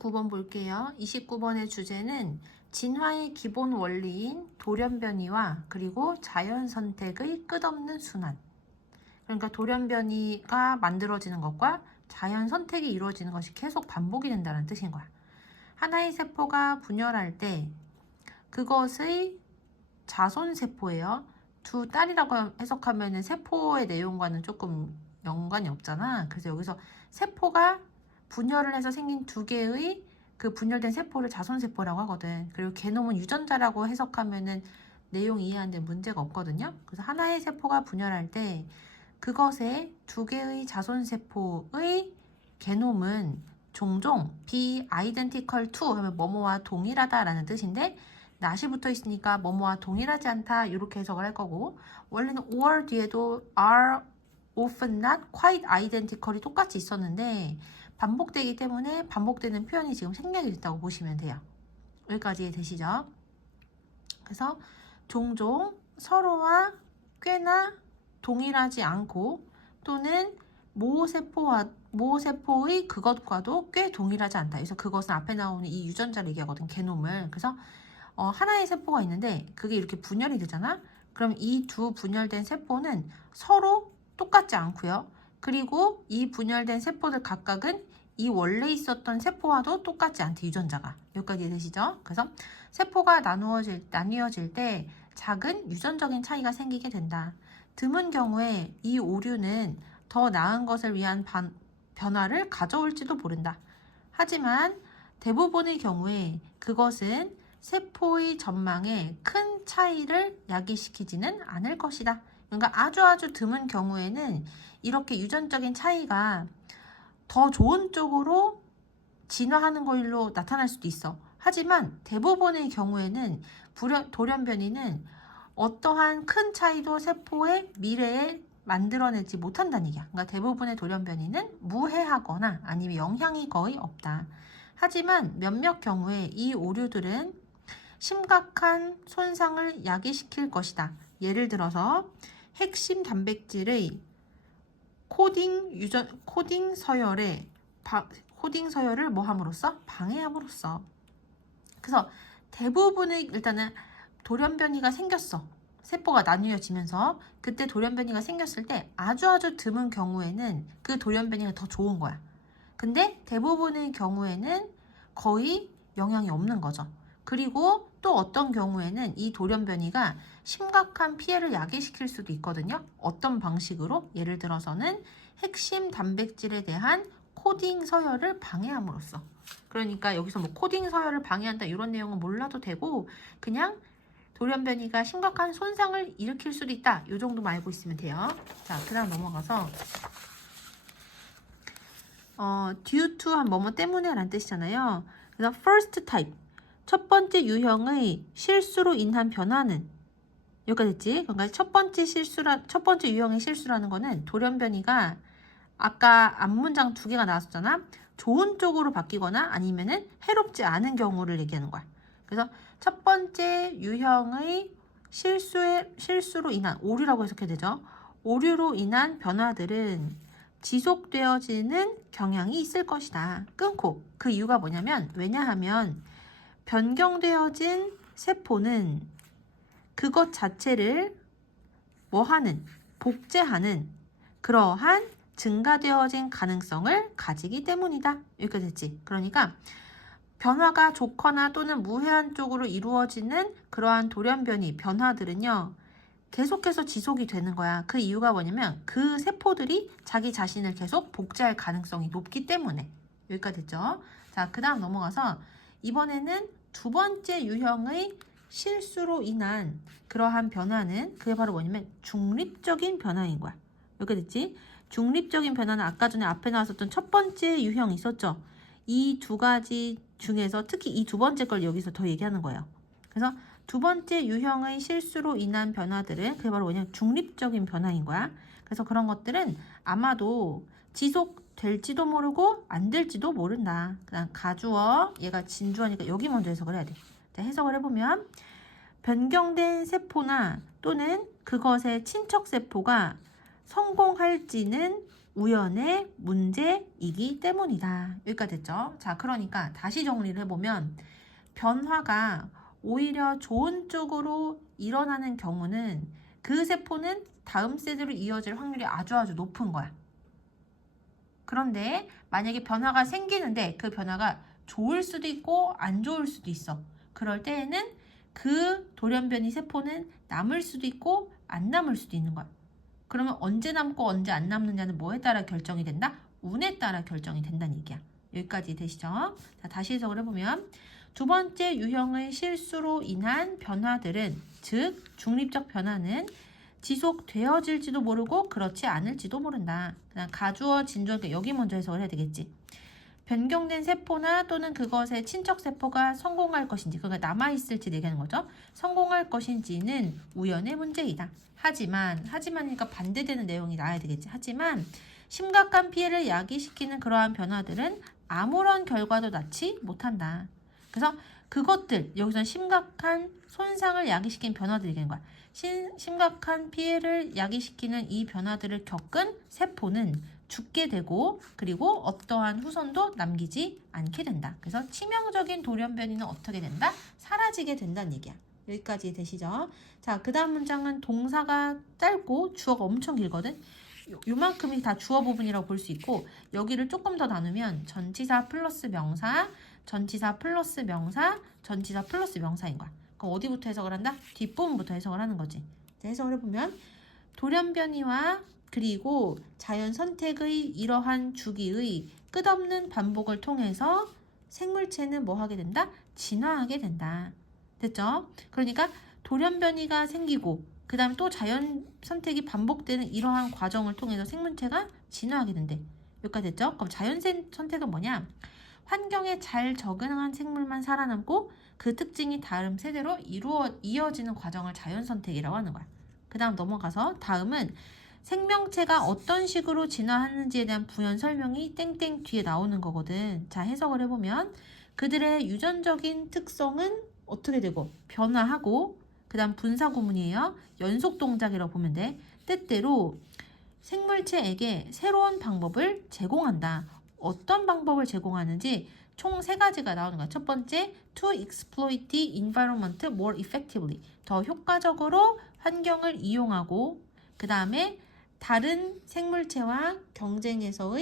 29번 볼게요. 29번의 주제는 진화의 기본 원리인 돌연변이와 그리고 자연 선택의 끝없는 순환. 그러니까 돌연변이가 만들어지는 것과 자연 선택이 이루어지는 것이 계속 반복이 된다는 뜻인 거야. 하나의 세포가 분열할 때 그것의 자손세포예요. 두 딸이라고 해석하면 세포의 내용과는 조금 연관이 없잖아. 그래서 여기서 세포가 분열을 해서 생긴 두 개의 그 분열된 세포를 자손세포라고 하거든. 그리고 게놈은 유전자라고 해석하면은 내용 이해하는데 문제가 없거든요. 그래서 하나의 세포가 분열할 때 그것의 두 개의 자손세포의 게놈은 종종 be identical to 하면 뭐뭐와 동일하다라는 뜻인데 not이 붙어 있으니까 뭐뭐와 동일하지 않다 이렇게 해석을 할 거고, 원래는 or 뒤에도 are often not quite identical이 똑같이 있었는데 반복되기 때문에 반복되는 표현이 지금 생략이 됐다고 보시면 돼요. 여기까지 되시죠? 그래서 종종 서로와 꽤나 동일하지 않고 또는 모 세포의 그것과도 꽤 동일하지 않다. 그래서 그것은 앞에 나오는 이 유전자를 얘기하거든, 게놈을. 그래서 하나의 세포가 있는데 그게 이렇게 분열이 되잖아. 그럼 이 두 분열된 세포는 서로 똑같지 않고요. 그리고 이 분열된 세포들 각각은 이 원래 있었던 세포와도 똑같지 않대, 유전자가. 여기까지 되시죠? 그래서 세포가 나뉘어질 때 작은 유전적인 차이가 생기게 된다. 드문 경우에 이 오류는 더 나은 것을 위한 변화를 가져올지도 모른다. 하지만 대부분의 경우에 그것은 세포의 전망에 큰 차이를 야기시키지는 않을 것이다. 그러니까 아주 드문 경우에는 이렇게 유전적인 차이가 더 좋은 쪽으로 진화하는 걸로 나타날 수도 있어. 하지만 대부분의 경우에는 돌연변이는 어떠한 큰 차이도 세포의 미래에 만들어내지 못한다는 얘기야. 그러니까 대부분의 돌연변이는 무해하거나 아니면 영향이 거의 없다. 하지만 몇몇 경우에 이 오류들은 심각한 손상을 야기시킬 것이다. 예를 들어서 핵심 단백질의 코딩 서열을 뭐 함으로써? 방해함으로써. 그래서 대부분의 일단은 돌연변이가 생겼어. 세포가 나뉘어지면서 그때 돌연변이가 생겼을 때 아주 드문 경우에는 그 돌연변이가 더 좋은 거야. 근데 대부분의 경우에는 거의 영향이 없는 거죠. 그리고 또 어떤 경우에는 이 돌연변이가 심각한 피해를 야기시킬 수도 있거든요. 어떤 방식으로? 예를 들어서는 핵심 단백질에 대한 코딩 서열을 방해함으로써. 그러니까 여기서 뭐 코딩 서열을 방해한다 이런 내용은 몰라도 되고 그냥 돌연변이가 심각한 손상을 일으킬 수도 있다. 이 정도만 알고 있으면 돼요. 자, 그 다음 넘어가서 due to 한 뭐뭐 때문에 라는 뜻이잖아요. 그래서 first type, 첫 번째 유형의 실수로 인한 변화는 여기까지 됐지? 그러니까 첫 번째 유형의 실수라는 거는 돌연변이가 아까 앞문장 두 개가 나왔었잖아. 좋은 쪽으로 바뀌거나 아니면은 해롭지 않은 경우를 얘기하는 거야. 그래서 첫 번째 유형의 실수로 인한 오류라고 해석해야 되죠. 오류로 인한 변화들은 지속되어지는 경향이 있을 것이다. 끊고. 그 이유가 뭐냐면, 왜냐하면 변경되어진 세포는 그것 자체를 복제하는 그러한 증가되어진 가능성을 가지기 때문이다. 여기까지 됐지? 그러니까 변화가 좋거나 또는 무해한 쪽으로 이루어지는 그러한 돌연변이 변화들은요, 계속해서 지속이 되는 거야. 그 이유가 뭐냐면 그 세포들이 자기 자신을 계속 복제할 가능성이 높기 때문에. 여기까지 됐죠? 자, 그 다음 넘어가서 이번에는 두 번째 유형의 실수로 인한 그러한 변화는 그게 바로 뭐냐면 중립적인 변화인 거야. 여기까지 됐지? 중립적인 변화는 아까 전에 앞에 나왔었던 첫 번째 유형이 있었죠. 이 두 가지 중에서 특히 이 두 번째 걸 여기서 더 얘기하는 거예요. 그래서 두 번째 유형의 실수로 인한 변화들은 그게 바로 뭐냐면 중립적인 변화인 거야. 그래서 그런 것들은 아마도 지속될지도 모르고 안 될지도 모른다. 그다음 가주어, 얘가 진주어니까 여기 먼저 해석을 해야 돼. 자, 해석을 해보면 변경된 세포나 또는 그것의 친척 세포가 성공할지는 우연의 문제이기 때문이다. 여기까지 됐죠? 자, 그러니까 다시 정리를 해보면 변화가 오히려 좋은 쪽으로 일어나는 경우는 그 세포는 다음 세대로 이어질 확률이 아주 높은 거야. 그런데 만약에 변화가 생기는데 그 변화가 좋을 수도 있고 안 좋을 수도 있어. 그럴 때에는 그 돌연변이 세포는 남을 수도 있고 안 남을 수도 있는 거야. 그러면 언제 남고 언제 안 남느냐는 뭐에 따라 결정이 된다? 운에 따라 결정이 된다는 얘기야. 여기까지 되시죠? 자, 다시 해석을 해보면 두 번째 유형의 실수로 인한 변화들은, 즉 중립적 변화는 지속되어질지도 모르고 그렇지 않을지도 모른다. 그냥 가주어 진주어, 여기 먼저 해석을 해야 되겠지. 변경된 세포나 또는 그것의 친척 세포가 성공할 것인지, 그러니까 남아있을지 얘기하는 거죠. 성공할 것인지는 우연의 문제이다. 하지만이니까 반대되는 내용이 나와야 되겠지. 하지만 심각한 피해를 야기시키는 그러한 변화들은 아무런 결과도 낳지 못한다. 그래서 그것들, 여기서는 심각한 손상을 야기시킨 변화들 얘기하는 거야. 심각한 피해를 야기시키는 이 변화들을 겪은 세포는 죽게 되고 그리고 어떠한 후손도 남기지 않게 된다. 그래서 치명적인 돌연변이는 어떻게 된다? 사라지게 된다는 얘기야. 여기까지 되시죠? 자, 그 다음 문장은 동사가 짧고 주어가 엄청 길거든. 요만큼이 다 주어 부분이라고 볼 수 있고, 여기를 조금 더 나누면 전치사 플러스 명사, 전치사 플러스 명사, 전치사 플러스 명사인 거야. 그럼 어디부터 해석을 한다? 뒷부분부터 해석을 하는 거지. 해석을 해보면 돌연변이와 그리고 자연 선택의 이러한 주기의 끝없는 반복을 통해서 생물체는 뭐 하게 된다? 진화하게 된다. 됐죠? 그러니까 돌연변이가 생기고 그 다음에 또 자연 선택이 반복되는 이러한 과정을 통해서 생물체가 진화하게 된대. 여기까지 됐죠? 그럼 자연 선택은 뭐냐? 환경에 잘 적응한 생물만 살아남고 그 특징이 다음 세대로 이어지는 과정을 자연 선택이라고 하는 거야. 그 다음 넘어가서 다음은 생명체가 어떤 식으로 진화하는지에 대한 부연 설명이 땡땡 뒤에 나오는 거거든. 자, 해석을 해보면 그들의 유전적인 특성은 어떻게 되고 변화하고, 그 다음 분사 구문이에요. 연속 동작이라고 보면 돼. 때때로 생물체에게 새로운 방법을 제공한다. 어떤 방법을 제공하는지 총 3가지가 나오는 거야. 첫 번째, to exploit the environment more effectively. 더 효과적으로 환경을 이용하고, 그 다음에 다른 생물체와 경쟁에서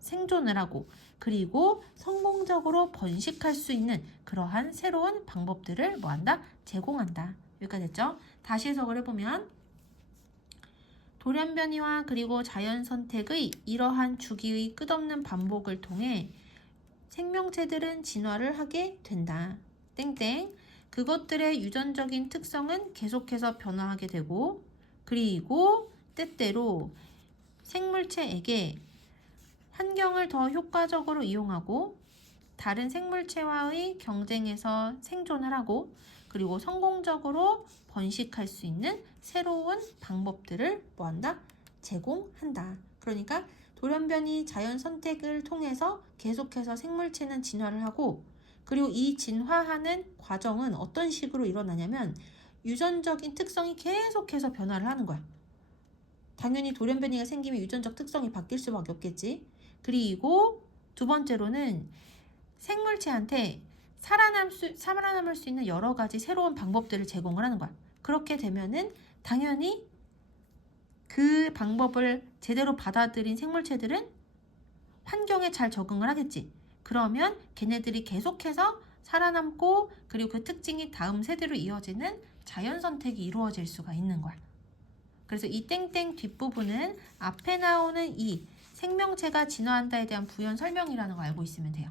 생존을 하고, 그리고 성공적으로 번식할 수 있는 그러한 새로운 방법들을 뭐한다? 제공한다. 여기까지 됐죠? 다시 해석을 해보면 돌연변이와 그리고 자연 선택의 이러한 주기의 끝없는 반복을 통해 생명체들은 진화를 하게 된다. 땡땡. 그것들의 유전적인 특성은 계속해서 변화하게 되고, 그리고 때때로 생물체에게 환경을 더 효과적으로 이용하고 다른 생물체와의 경쟁에서 생존을 하고, 그리고 성공적으로 번식할 수 있는 새로운 방법들을 뭐한다? 제공한다. 그러니까 돌연변이 자연 선택을 통해서 계속해서 생물체는 진화를 하고, 그리고 이 진화하는 과정은 어떤 식으로 일어나냐면 유전적인 특성이 계속해서 변화를 하는 거야. 당연히 돌연변이가 생기면 유전적 특성이 바뀔 수밖에 없겠지. 그리고 두 번째로는 생물체한테 살아남을 수 있는 여러 가지 새로운 방법들을 제공을 하는 거야. 그렇게 되면은 당연히 그 방법을 제대로 받아들인 생물체들은 환경에 잘 적응을 하겠지. 그러면 걔네들이 계속해서 살아남고, 그리고 그 특징이 다음 세대로 이어지는 자연 선택이 이루어질 수가 있는 거야. 그래서 이 땡땡 뒷부분은 앞에 나오는 이 생명체가 진화한다에 대한 부연 설명이라는 거 알고 있으면 돼요.